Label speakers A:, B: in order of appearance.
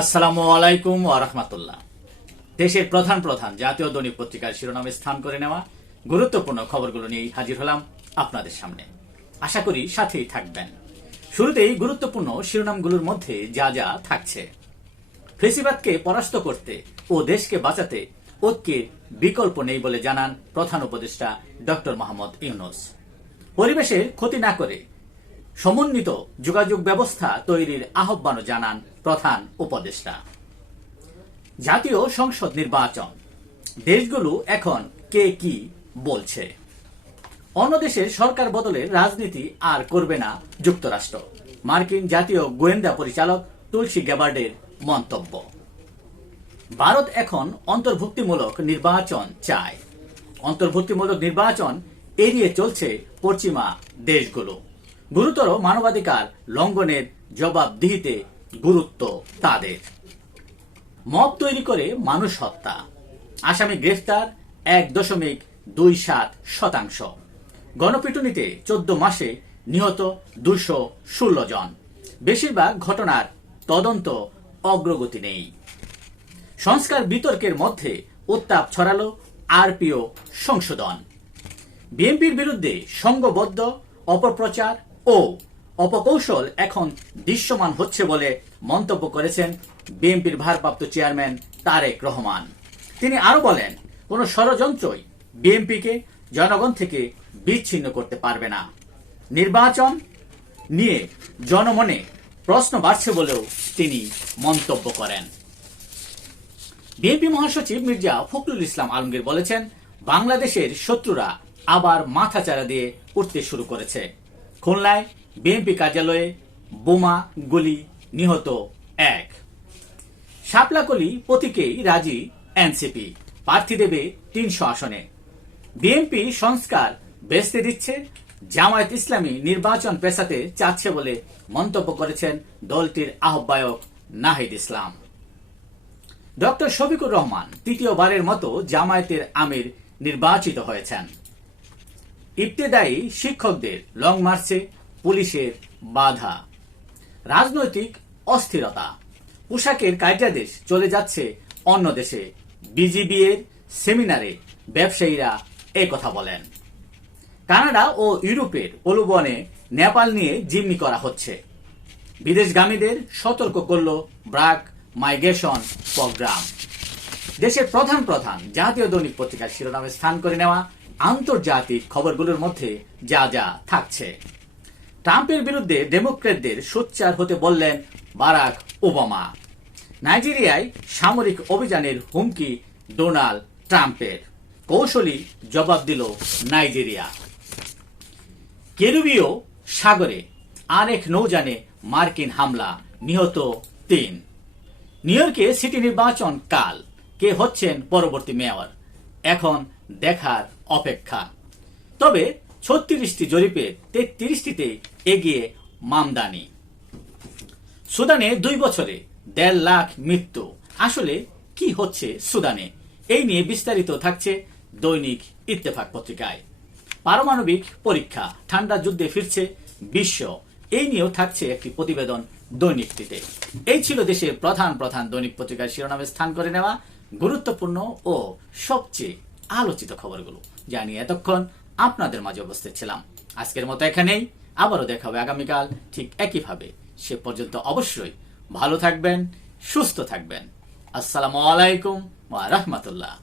A: আসসালামু আলাইকুম ওয়া রাহমাতুল্লাহ। দেশের প্রধান প্রধান জাতীয় দৈনিক পত্রিকার শিরোনামে স্থান করে নেওয়া গুরুত্বপূর্ণ খবরগুলো নিয়ে হাজির হলাম আপনাদের সামনে। আশা করি সাথেই থাকবেন। শুরুতেই গুরুত্বপূর্ণ শিরোনামগুলোর মধ্যে যা যা থাকছে। ফেসিবাদকে পরাস্ত করতে ও দেশকে বাঁচাতে ঐক্যের বিকল্প নেই বলে জানান প্রধান উপদেষ্টা ডক্টর মোহাম্মদ ইউনুস। পরিবেশের ক্ষতি না করে সমন্বিত যোগাযোগ ব্যবস্থা তৈরির আহ্বানও জানান প্রধান উপদেষ্টা। জাতীয় সংসদ নির্বাচন। দেশগুলো এখন কে কি বলছে? অন্য দেশের সরকার বদলের রাজনীতি আর করবে না যুক্তরাষ্ট্র। মার্কিন জাতীয় গোয়েন্দা পরিচালক তুলসী গ্যাবার্ডের মন্তব্য। ভারত এখন অন্তর্ভুক্তিমূলক নির্বাচন চায়। অন্তর্ভুক্তিমূলক নির্বাচন এড়িয়ে চলছে পশ্চিমা দেশগুলো। গুরুতর মানবাধিকার লঙ্ঘনের জবাবদিহিতে গুরুত্ব তাদের। মব তৈরি করে মানুষ হত্যা। আসামি গ্রেফতার এক দশমিক দুই সাত শতাংশ। গণপিটুনিতে চোদ্দ মাসে নিহত দুশো ষোলো জন। বেশিরভাগ ঘটনার তদন্ত অগ্রগতি নেই। সংস্কার বিতর্কের মধ্যে উত্তাপ ছড়ালো আরপিও সংশোধন। বিএনপির বিরুদ্ধে সংঘবদ্ধ, অপপ্রচার ও অপকৌশল এখন দৃশ্যমান হচ্ছে বলে মন্তব্য করেছেন বিএনপির ভারপ্রাপ্ত চেয়ারম্যান তারেক রহমান। তিনি আরও বলেন, কোন ষড়যন্ত্রই বিএনপিকে জনগণ থেকে বিচ্ছিন্ন করতে পারবে না। নির্বাচন নিয়ে জনমনে প্রশ্ন বাড়ছে বলেও তিনি মন্তব্য করেন। বিএনপি মহাসচিব মির্জা ফখরুল ইসলাম আলমগীর বলেছেন, বাংলাদেশের শত্রুরা আবার মাথাচাড়া দিয়ে উঠতে শুরু করেছে। খুলনায় বিএনপি কার্যালয়ে বোমা গুলি নিহত এক। শাপলাকলি প্রতীকেই রাজি এনসিপি। প্রার্থী দেবে তিনশো আসনে। বিএনপি সংস্কার বেচতে দিচ্ছে, জামায়াত ইসলামী নির্বাচন পেশাতে চাচ্ছে বলে মন্তব্য করেছেন দলটির আহ্বায়ক নাহিদ ইসলাম। ডক্টর শফিকুর রহমান তৃতীয়বারের মতো জামায়াতের আমির নির্বাচিত হয়েছেন। ইবতেদায়ী শিক্ষকদের লং মার্চে পুলিশের বাধা। রাজনৈতিক অস্থিরতা। পোশাকের কার্যাদেশ চলে যাচ্ছে অন্য দেশে। বিজিবি এর সেমিনারে ব্যবসায়ীরা কথা বলেন। কানাডা ও ইউরোপের প্রলোভনে নেপাল নিয়ে জিম্মি করা হচ্ছে। বিদেশগামীদের সতর্ক করল ব্রাক মাইগ্রেশন প্রোগ্রাম। দেশের প্রধান প্রধান জাতীয় দৈনিক পত্রিকার শিরোনামে স্থান করে নেওয়া আন্তর্জাতিক খবরগুলোর মধ্যে যা যা থাকছে। ট্রাম্পের বিরুদ্ধে ডেমোক্রেটদের সোচ্চার হতে বললেন বারাক ওবামা। নাইজেরিয়ায় সামরিক অভিযানের হুমকি ডোনাল্ড ট্রাম্পের। কৌশলী জবাব দিল নাইজেরিয়া। কেরুবীয় সাগরে আরেক নৌযানে মার্কিন হামলা, নিহত তিন। নিউ ইয়র্কে সিটি নির্বাচন কাল। কে হচ্ছেন পরবর্তী মেয়র? এখন দেখার অপেক্ষা। তবে ছত্রিশটি জরিপে তেত্রিশটিতে এগিয়ে মামদানি। সুদানে দুই বছরে দেড় লাখ মৃত্যু। আসলে কি হচ্ছে সুদানে? এই নিয়ে বিস্তারিত থাকছে দৈনিক ইত্তেফাক পত্রিকায়। পারমাণবিক পরীক্ষা, ঠান্ডা যুদ্ধে ফিরছে বিশ্ব। এই নিয়েও থাকছে একটি প্রতিবেদন দৈনিকটিতে। এই ছিল দেশের প্রধান প্রধান দৈনিক পত্রিকার শিরোনামে স্থান করে নেওয়া। গুরুত্বপূর্ণ ও সবচেয়ে আলোচিত খবরগুলো যা নিয়ে এতক্ষণ আপনাদের মাঝে উপস্থিত ছিলাম। আজকের মতো এখানেই, আবারও দেখা হবে আগামীকাল, ঠিক একইভাবে। সে পর্যন্ত অবশ্যই ভালো থাকবেন, সুস্থ থাকবেন। আসসালামু আলাইকুম ওয়া রাহমাতুল্লাহ।